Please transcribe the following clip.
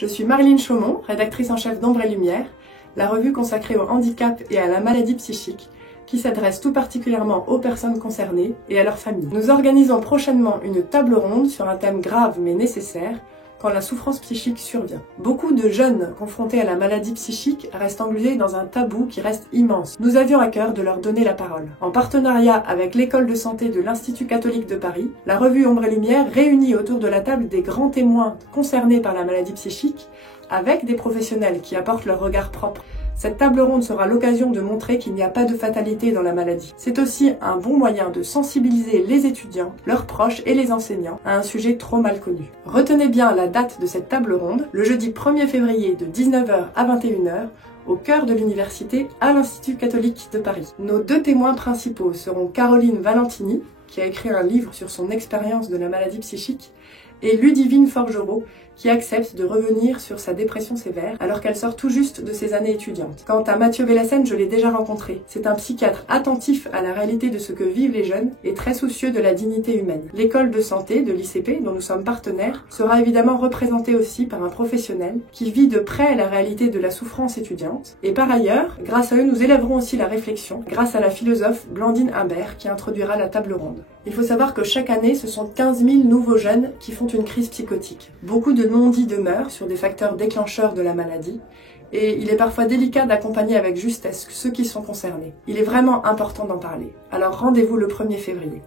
Je suis Marilyn Chaumont, rédactrice en chef d'Ombre et Lumière, la revue consacrée au handicap et à la maladie psychique, qui s'adresse tout particulièrement aux personnes concernées et à leurs familles. Nous organisons prochainement une table ronde sur un thème grave mais nécessaire, quand la souffrance psychique survient. Beaucoup de jeunes confrontés à la maladie psychique restent englués dans un tabou qui reste immense. Nous avions à cœur de leur donner la parole. En partenariat avec l'école de santé de l'Institut catholique de Paris, la revue Ombre et Lumière réunit autour de la table des grands témoins concernés par la maladie psychique, avec des professionnels qui apportent leur regard propre. Cette table ronde sera l'occasion de montrer qu'il n'y a pas de fatalité dans la maladie. C'est aussi un bon moyen de sensibiliser les étudiants, leurs proches et les enseignants à un sujet trop mal connu. Retenez bien la date de cette table ronde, le jeudi 1er février de 19h à 21h, au cœur de l'université à l'Institut catholique de Paris. Nos deux témoins principaux seront Caroline Valentini, qui a écrit un livre sur son expérience de la maladie psychique, et Ludivine Forgereau, qui accepte de revenir sur sa dépression sévère alors qu'elle sort tout juste de ses années étudiantes. Quant à Mathieu Bellassène, je l'ai déjà rencontré. C'est un psychiatre attentif à la réalité de ce que vivent les jeunes et très soucieux de la dignité humaine. L'école de santé de l'ICP, dont nous sommes partenaires, sera évidemment représentée aussi par un professionnel qui vit de près la réalité de la souffrance étudiante. Et par ailleurs, grâce à eux, nous élèverons aussi la réflexion grâce à la philosophe Blandine Imbert qui introduira la table ronde. Il faut savoir que chaque année, ce sont 15 000 nouveaux jeunes qui font une crise psychotique. Beaucoup de non-dits demeurent sur des facteurs déclencheurs de la maladie, et il est parfois délicat d'accompagner avec justesse ceux qui sont concernés. Il est vraiment important d'en parler. Alors rendez-vous le 1er février.